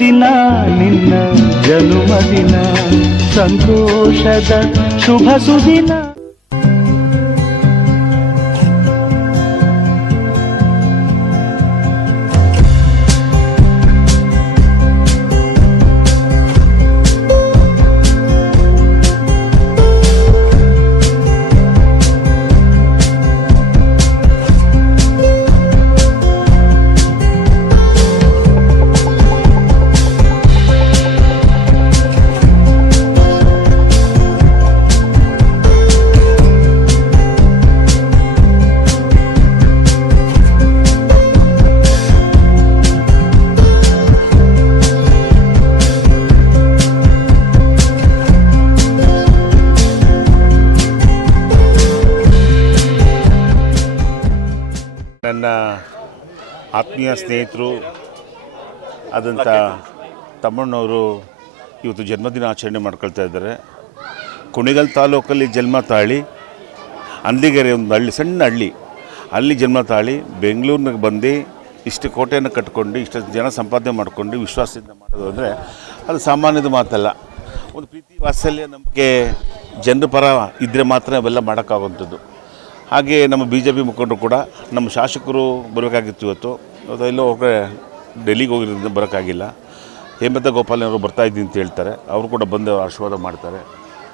ದಿನ ನಿನ್ನ ಜನುಮದಿನ, ಸಂತೋಷದ ಶುಭ ಸುದಿನ. ನನ್ನ ಆತ್ಮೀಯ ಸ್ನೇಹಿತರು ಆದಂಥ ತಮ್ಮಣ್ಣವರು ಇವತ್ತು ಜನ್ಮದಿನ ಆಚರಣೆ ಮಾಡ್ಕೊಳ್ತಾ ಇದ್ದಾರೆ. ಕುಣಿಗಲ್ ತಾಲೂಕಲ್ಲಿ ಜನ್ಮ ತಾಳಿ, ಅಂದಿಗೆರೆ ಒಂದು ಹಳ್ಳಿ, ಸಣ್ಣ ಹಳ್ಳಿ, ಅಲ್ಲಿ ಜನ್ಮ ತಾಳಿ ಬೆಂಗಳೂರಿನಾಗ ಬಂದು ಇಷ್ಟು ಕೋಟೆಯನ್ನು ಕಟ್ಕೊಂಡು ಇಷ್ಟು ಜನ ಸಂಪಾದನೆ ಮಾಡಿಕೊಂಡು ವಿಶ್ವಾಸದಿಂದ ಮಾಡೋದು ಅಂದರೆ ಅದು ಸಾಮಾನ್ಯದ ಮಾತಲ್ಲ. ಒಂದು ಪ್ರೀತಿ ವಾತ್ಸಲ್ಯ ನಂಬಿಕೆ ಜನರ ಪರ ಇದ್ದರೆ ಮಾತ್ರ ಅವೆಲ್ಲ ಮಾಡೋಕ್ಕಾಗುವಂಥದ್ದು. ಹಾಗೆ ನಮ್ಮ BJP ಮುಖಂಡರು ಕೂಡ ನಮ್ಮ ಶಾಸಕರು ಬರಬೇಕಾಗಿತ್ತು. ಇವತ್ತು ಎಲ್ಲೋ ಡೆಲ್ಲಿಗೆ ಹೋಗಿರೋದ್ರಿಂದ ಬರೋಕ್ಕಾಗಿಲ್ಲ. ಹೇಮಂತ ಗೋಪಾಲನವರು ಬರ್ತಾಯಿದ್ದೀನಿ ಅಂತ ಹೇಳ್ತಾರೆ. ಅವರು ಕೂಡ ಬಂದು ಆಶೀರ್ವಾದ ಮಾಡ್ತಾರೆ.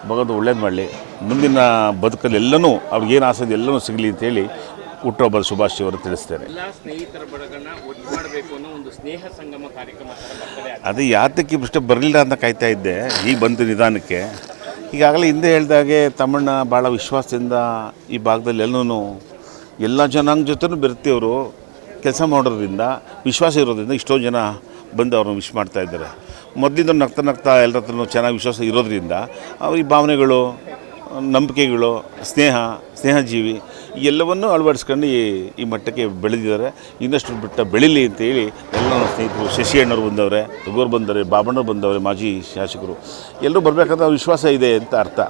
ಭಗವಂತ ಒಳ್ಳೇದು ಮಾಡಲಿ, ಮುಂದಿನ ಬದುಕಲ್ಲಿ ಎಲ್ಲನೂ ಅವ್ರಿಗೇನು ಆಸೆ ಎಲ್ಲನೂ ಸಿಗಲಿ ಅಂತೇಳಿ ಹುಟ್ಟುಹಬ್ಬದ ಶುಭಾಶಯವರು ತಿಳಿಸ್ತೇನೆ. ಅದು ಯಾತಕ್ಕೆ ಇಷ್ಟೇ ಬರಲಿಲ್ಲ ಅಂತ ಕಾಯ್ತಾ ಇದ್ದೆ. ಈಗ ಬಂತು ನಿಧಾನಕ್ಕೆ. ಈಗಾಗಲೇ ಹಿಂದೆ ಹೇಳಿದಾಗೆ ತಮ್ಮಣ್ಣ ಭಾಳ ವಿಶ್ವಾಸದಿಂದ ಈ ಭಾಗದಲ್ಲಿ ಎಲ್ಲ ಜನಾಂಗ ಜೊತೆನೂ ಬೆರೆತಿಯವರು ಕೆಲಸ ಮಾಡೋದ್ರಿಂದ, ವಿಶ್ವಾಸ ಇರೋದ್ರಿಂದ ಇಷ್ಟೋ ಜನ ಬಂದು ಅವ್ರನ್ನ ವಿಶ್ ಮಾಡ್ತಾಯಿದ್ದಾರೆ. ಮೊದಲಿಂದ ನಗ್ತಾ ಎಲ್ಲರ ಹತ್ರನೂ ಚೆನ್ನಾಗಿ ವಿಶ್ವಾಸ ಇರೋದ್ರಿಂದ ಅವ್ರಿಗೆ ಭಾವನೆಗಳು, ನಂಬಿಕೆಗಳು, ಸ್ನೇಹಜೀವಿ ಎಲ್ಲವನ್ನೂ ಅಳವಡಿಸ್ಕೊಂಡು ಈ ಮಟ್ಟಕ್ಕೆ ಬೆಳೆದಿದ್ದಾರೆ. ಇನ್ನಷ್ಟು ಬೆಳೀಲಿ ಅಂತೇಳಿ ಎಲ್ಲ ನನ್ನ ಸ್ನೇಹಿತರು, ಶಶಿ ಅಣ್ಣವ್ರು ಬಂದವ್ರೆ, ರಘುವರು ಬಂದವ್ರೆ, ಬಾಬಣ್ಣವ್ರು ಬಂದವ್ರೆ, ಮಾಜಿ ಶಾಸಕರು ಎಲ್ಲರೂ ಬರಬೇಕಾದ್ರೆ ವಿಶ್ವಾಸ ಇದೆ ಅಂತ ಅರ್ಥ.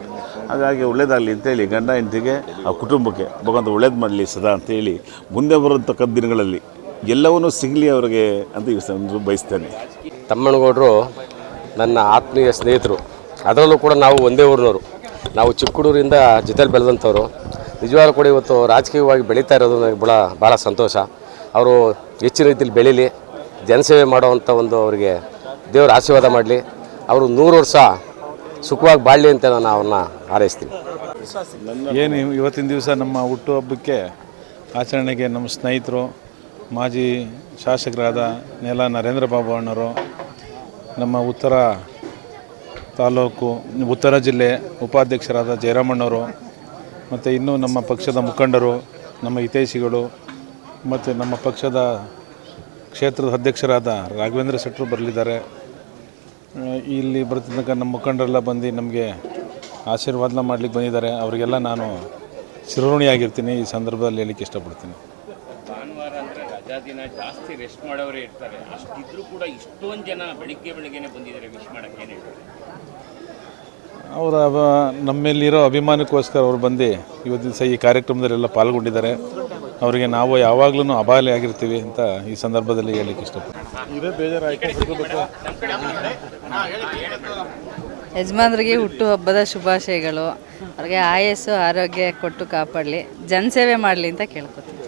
ಹಾಗಾಗಿ ಒಳ್ಳೇದಾಗಲಿ ಅಂತೇಳಿ ಗಂಡ ಹೆಂಡತಿಗೆ, ಆ ಕುಟುಂಬಕ್ಕೆ ಭಗವಂತ ಒಳ್ಳೇದು ಮಾಡಲಿ ಸದಾ ಅಂತೇಳಿ ಮುಂದೆ ಬರುವಂತಕ್ಕಂಥ ದಿನಗಳಲ್ಲಿ ಎಲ್ಲವನ್ನೂ ಸಿಗಲಿ ಅವ್ರಿಗೆ ಅಂತ ಈ ಬಯಸ್ತೇನೆ. ತಮ್ಮಣ್ಣಗೌಡರು ನನ್ನ ಆತ್ಮೀಯ ಸ್ನೇಹಿತರು, ಅದರಲ್ಲೂ ಕೂಡ ನಾವು ಒಂದೇ ಊರಿನವರು. ನಾವು ಚಿಕ್ಕ ಹುಡುಗರಿಂದ ಜೊತೆಲಿ ಬೆಳೆದಂಥವ್ರು. ನಿಜವಾಗ್ಲೂ ಕೂಡ ಇವತ್ತು ರಾಜಕೀಯವಾಗಿ ಬೆಳೀತಾ ಇರೋದು ನನಗೆ ಭಾಳ ಸಂತೋಷ. ಅವರು ಹೆಚ್ಚಿನ ರೀತಿಯಲ್ಲಿ ಬೆಳೀಲಿ, ಜನಸೇವೆ ಮಾಡೋವಂಥ ಒಂದು ಅವರಿಗೆ ದೇವರ ಆಶೀರ್ವಾದ ಮಾಡಲಿ, ಅವರು 100 ವರ್ಷ ಸುಖವಾಗಿ ಬಾಳಲಿ ಅಂತ ನಾನು ಅವ್ರನ್ನ ಹಾರೈಸ್ತೀನಿ. ಏನು ಇವತ್ತಿನ ದಿವಸ ನಮ್ಮ ಹುಟ್ಟುಹಬ್ಬಕ್ಕೆ ಆಚರಣೆಗೆ ನಮ್ಮ ಸ್ನೇಹಿತರು, ಮಾಜಿ ಶಾಸಕರಾದ ನೆಲ ನರೇಂದ್ರ ಬಾಬು ಅಣ್ಣವರು, ನಮ್ಮ ಉತ್ತರ ಜಿಲ್ಲೆ ಉಪಾಧ್ಯಕ್ಷರಾದ ಜಯರಾಮಣ್ಣವರು, ಮತ್ತು ಇನ್ನೂ ನಮ್ಮ ಪಕ್ಷದ ಮುಖಂಡರು, ನಮ್ಮ ಹಿತೈಷಿಗಳು, ಮತ್ತು ನಮ್ಮ ಪಕ್ಷದ ಕ್ಷೇತ್ರದ ಅಧ್ಯಕ್ಷರಾದ ರಾಘವೇಂದ್ರ ಶೆಟ್ಟರು ಬರಲಿದ್ದಾರೆ. ಇಲ್ಲಿ ಬರ್ತಿದ್ದಕ್ಕ ನಮ್ಮ ಮುಖಂಡರೆಲ್ಲ ಬಂದು ನಮಗೆ ಆಶೀರ್ವಾದ ಮಾಡಲಿಕ್ಕೆ ಬಂದಿದ್ದಾರೆ. ಅವರಿಗೆಲ್ಲ ನಾನು ಚಿರಋಣಿಯಾಗಿರ್ತೀನಿ. ಈ ಸಂದರ್ಭದಲ್ಲಿ ಹೇಳಲಿಕ್ಕೆ ಇಷ್ಟಪಡ್ತೀನಿ. ಭಾನುವಾರ ಅಂದರೆ ರಜಾ ದಿನ, ಜಾಸ್ತಿ ರೆಸ್ಟ್ ಮಾಡೋರೇ ಇರ್ತಾರೆ. ಅಷ್ಟಿದ್ರೂ ಕೂಡ ಇಷ್ಟೊಂದು ಜನ ಬೆಳಿಗ್ಗೆನೇ ಬಂದಿದ್ದಾರೆ ವಿಶ್ ಮಾಡೋಕ್ಕೆ. ಏನು ಹೇಳ್ತಾರೆ? ಅವರ ನಮ್ಮಲ್ಲಿರೋ ಅಭಿಮಾನಕ್ಕೋಸ್ಕರ ಅವ್ರು ಬಂದು ಇವತ್ತಿನ ದಿವಸ ಈ ಕಾರ್ಯಕ್ರಮದಲ್ಲೆಲ್ಲ ಪಾಲ್ಗೊಂಡಿದ್ದಾರೆ. ಅವರಿಗೆ ನಾವು ಯಾವಾಗಲೂ ಅಭಾಲಿ ಆಗಿರ್ತೀವಿ ಅಂತ ಈ ಸಂದರ್ಭದಲ್ಲಿ ಹೇಳಲಿಕ್ಕೆ ಇಷ್ಟಪಡ್ತೀನಿ. ಯಜಮಾನರಿಗೆ ಹುಟ್ಟುಹಬ್ಬದ ಶುಭಾಶಯಗಳು. ಅವ್ರಿಗೆ ಆಯಸ್ಸು ಆರೋಗ್ಯ ಕೊಟ್ಟು ಕಾಪಾಡಲಿ, ಜನಸೇವೆ ಮಾಡಲಿ ಅಂತ ಕೇಳ್ಕೊತೀನಿ.